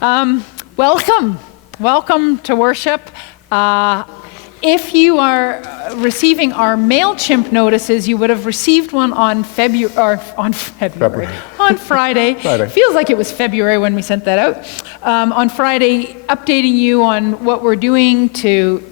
Welcome to worship. If you are receiving our MailChimp notices, you would have received one on Friday. Feels like it was February when we sent that out. On Friday, updating you on what we're doing to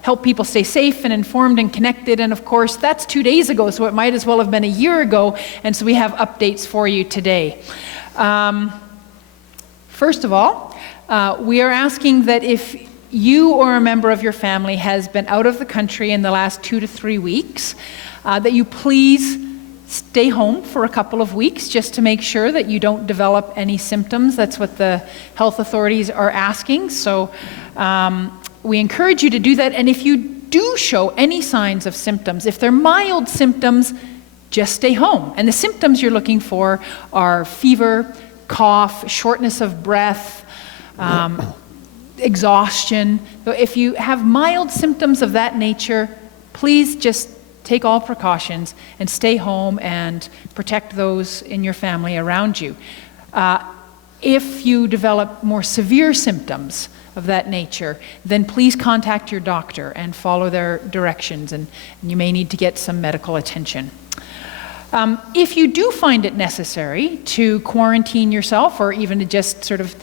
help people stay safe and informed and connected. And of course, that's 2 days ago, so it might as well have been a year ago. And so we have updates for you today. First of all, we are asking that if you or a member of your family has been out of the country in the last 2 to 3 weeks, that you please stay home for a couple of weeks just to make sure that you don't develop any symptoms. That's what the health authorities are asking. So we encourage you to do that. And if you do show any signs of symptoms, if they're mild symptoms, just stay home. And the symptoms you're looking for are fever, cough, shortness of breath, exhaustion. So if you have mild symptoms of that nature, please just take all precautions and stay home and protect those in your family around you. If you develop more severe symptoms of that nature, then please contact your doctor and follow their directions, and you may need to get some medical attention. If you do find it necessary to quarantine yourself, or even to just sort of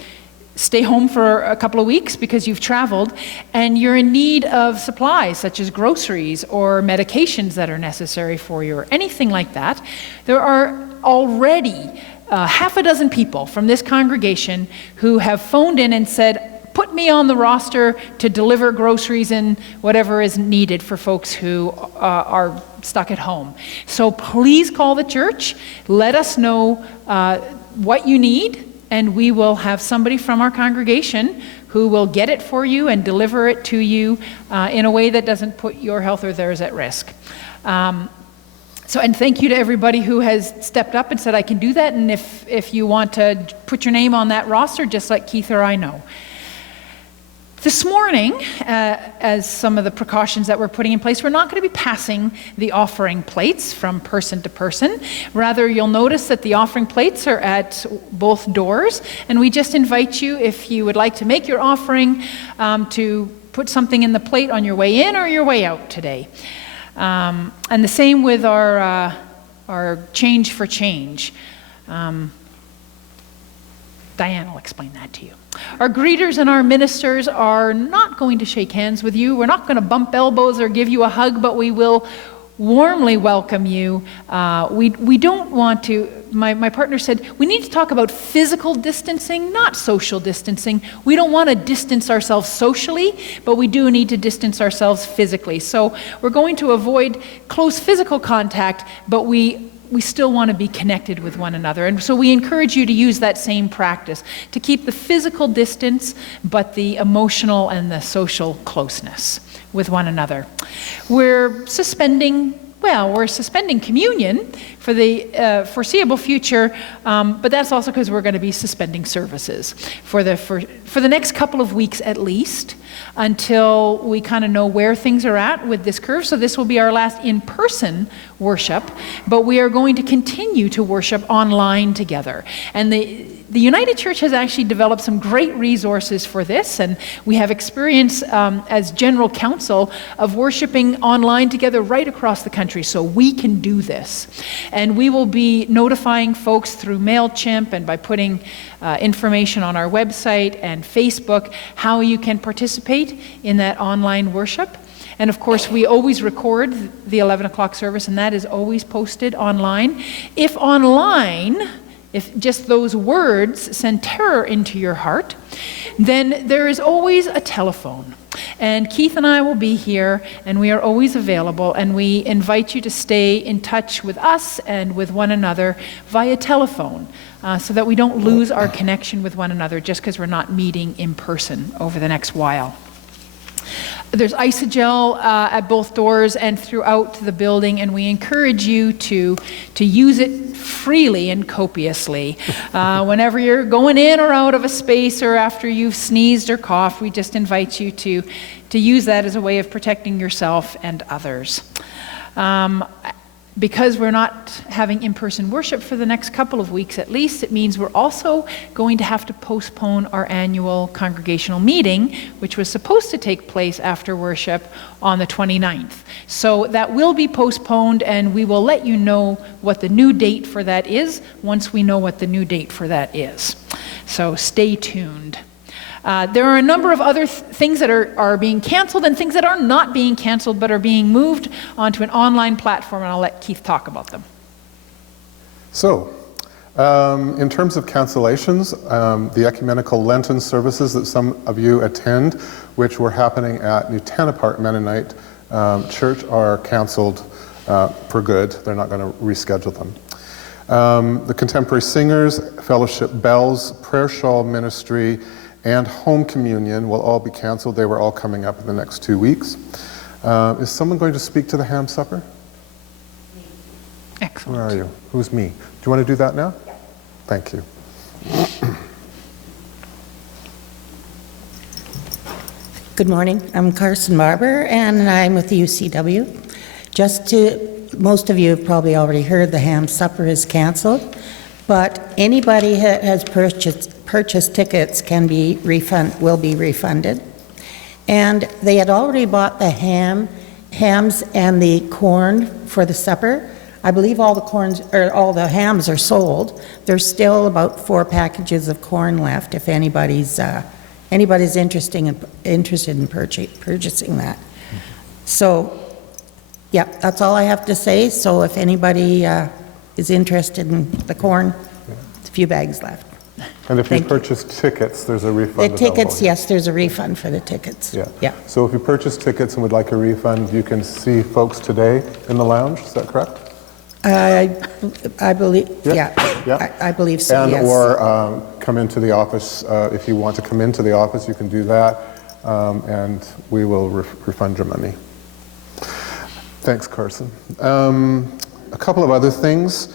stay home for a couple of weeks because you've traveled and you're in need of supplies such as groceries or medications that are necessary for you or anything like that, there are already half a dozen people from this congregation who have phoned in and said, put me on the roster to deliver groceries and whatever is needed for folks who are stuck at home. So please call the church, let us know what you need, and we will have somebody from our congregation who will get it for you and deliver it to you in a way that doesn't put your health or theirs at risk. And thank you to everybody who has stepped up and said, I can do that, and if you want to put your name on that roster, just let Keith or I know. This morning, as some of the precautions that we're putting in place, we're not going to be passing the offering plates from person to person. Rather, you'll notice that the offering plates are at both doors, and we just invite you, if you would like to make your offering, to put something in the plate on your way in or your way out today. And the same with our change for change. Diane will explain that to you. Our greeters and our ministers are not going to shake hands with you. We're not going to bump elbows or give you a hug, but we will warmly welcome you. We don't want to, my partner said, we need to talk about physical distancing, not social distancing. We don't want to distance ourselves socially, but we do need to distance ourselves physically. So we're going to avoid close physical contact, but we still want to be connected with one another. And so we encourage you to use that same practice, to keep the physical distance, but the emotional and the social closeness with one another. We're suspending communion for the foreseeable future, but that's also because we're going to be suspending services for the next couple of weeks at least, until we kind of know where things are at with this curve. So this will be our last in-person worship, but we are going to continue to worship online together. And the United Church has actually developed some great resources for this, and we have experience as General Council of worshiping online together right across the country, so we can do this. And we will be notifying folks through MailChimp and by putting information on our website and Facebook how you can participate in that online worship. And of course, we always record the 11 o'clock service, and that is always posted online. If just those words send terror into your heart, then there is always a telephone. And Keith and I will be here, and we are always available, and we invite you to stay in touch with us and with one another via telephone, so that we don't lose our connection with one another just because we're not meeting in person over the next while. There's isogel at both doors and throughout the building, and we encourage you to use it freely and copiously. Whenever you're going in or out of a space, or after you've sneezed or coughed, we just invite you to use that as a way of protecting yourself and others. because we're not having in-person worship for the next couple of weeks at least, it means we're also going to have to postpone our annual congregational meeting, which was supposed to take place after worship on the 29th. So that will be postponed, and we will let you know what the new date for that is once we know what the new date for that is. So stay tuned. There are a number of other things that are being canceled and things that are not being canceled but are being moved onto an online platform, and I'll let Keith talk about them. So, in terms of cancellations, the ecumenical Lenten services that some of you attend, which were happening at Newtana Park Mennonite Church, are canceled for good. They're not going to reschedule them. The Contemporary Singers, Fellowship Bells, Prayer Shawl Ministry, and Home Communion will all be canceled. They were all coming up in the next 2 weeks. Is someone going to speak to the ham supper? Excellent. Where are you? Who's me? Do you want to do that now? Yeah. Thank you. Good morning. I'm Carson Barber, and I'm with the UCW. Most of you have probably already heard the ham supper is canceled, but anybody that has purchased tickets will be refunded. And they had already bought the hams and the corn for the supper. I believe all the hams are sold. There's still about 4 packages of corn left if anybody's interested in purchasing that. So, yeah, that's all I have to say. So if anybody is interested in the corn, there's a few bags left. And if you purchase tickets, there's a refund. The tickets, yes, there's a refund for the tickets. Yeah. So if you purchase tickets and would like a refund, you can see folks today in the lounge. Is that correct? I believe, Yeah. I believe so, And yes. or come into the office. If you want to come into the office, you can do that, and we will refund your money. Thanks, Carson. A couple of other things.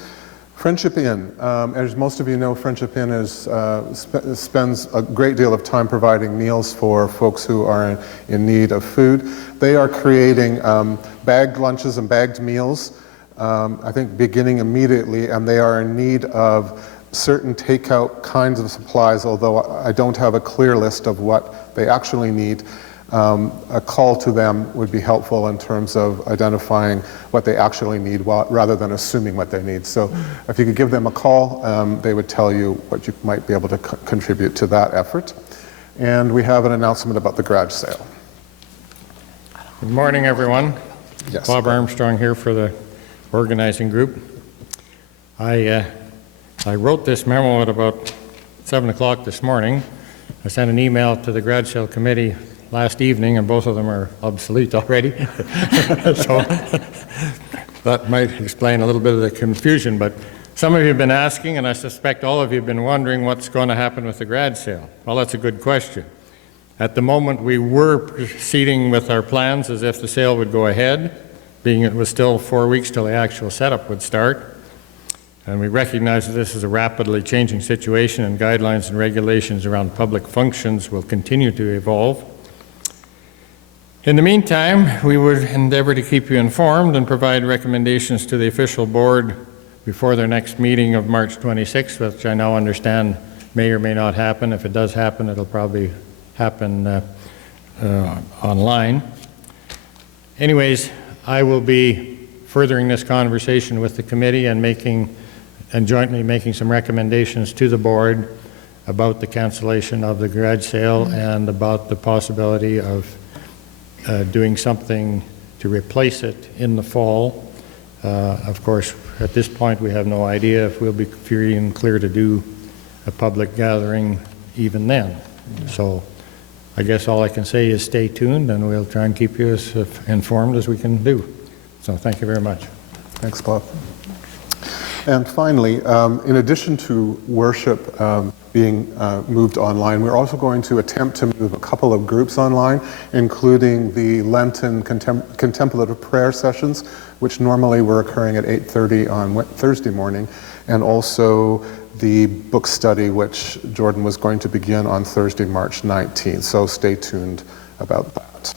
Friendship Inn. As most of you know, Friendship Inn spends a great deal of time providing meals for folks who are in need of food. They are creating bagged lunches and bagged meals, I think beginning immediately, and they are in need of certain takeout kinds of supplies, although I don't have a clear list of what they actually need. A call to them would be helpful in terms of identifying what they actually need rather than assuming what they need. So if you could give them a call, they would tell you what you might be able to contribute to that effort. And we have an announcement about the garage sale. Good morning, everyone. Yes. Bob Armstrong here for the organizing group. I wrote this memo at about 7 o'clock this morning. I sent an email to the Grad Sale Committee last evening, and both of them are obsolete already. So that might explain a little bit of the confusion, but some of you have been asking, and I suspect all of you have been wondering what's going to happen with the grad sale. Well, that's a good question. At the moment, we were proceeding with our plans as if the sale would go ahead, being it was still 4 weeks till the actual setup would start. And we recognize that this is a rapidly changing situation, and guidelines and regulations around public functions will continue to evolve. In the meantime, we would endeavor to keep you informed and provide recommendations to the official board before their next meeting of March 26th, which I now understand may or may not happen. If it does happen, it'll probably happen online. Anyways, I will be furthering this conversation with the committee and jointly making some recommendations to the board about the cancellation of the garage sale and about the possibility of doing something to replace it in the fall. Of course, at this point, we have no idea if we'll be free and clear to do a public gathering even then. So I guess all I can say is stay tuned, and we'll try and keep you as informed as we can do. So thank you very much. Thanks, Bob. And finally, in addition to worship being moved online, we're also going to attempt to move a couple of groups online, including the Lenten contemplative prayer sessions, which normally were occurring at 8:30 on Thursday morning, and also the book study, which Jordan was going to begin on Thursday, March 19th. So stay tuned about that.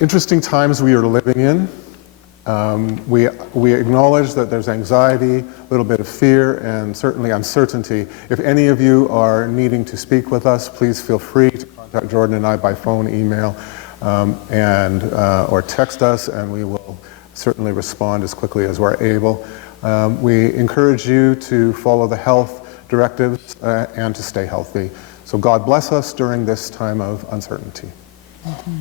Interesting times we are living in. We acknowledge that there's anxiety, a little bit of fear, and certainly uncertainty. If any of you are needing to speak with us, please feel free to contact Jordan and I by phone, email, or text us, and we will certainly respond as quickly as we're able. We encourage you to follow the health directives and to stay healthy. So God bless us during this time of uncertainty. Mhm.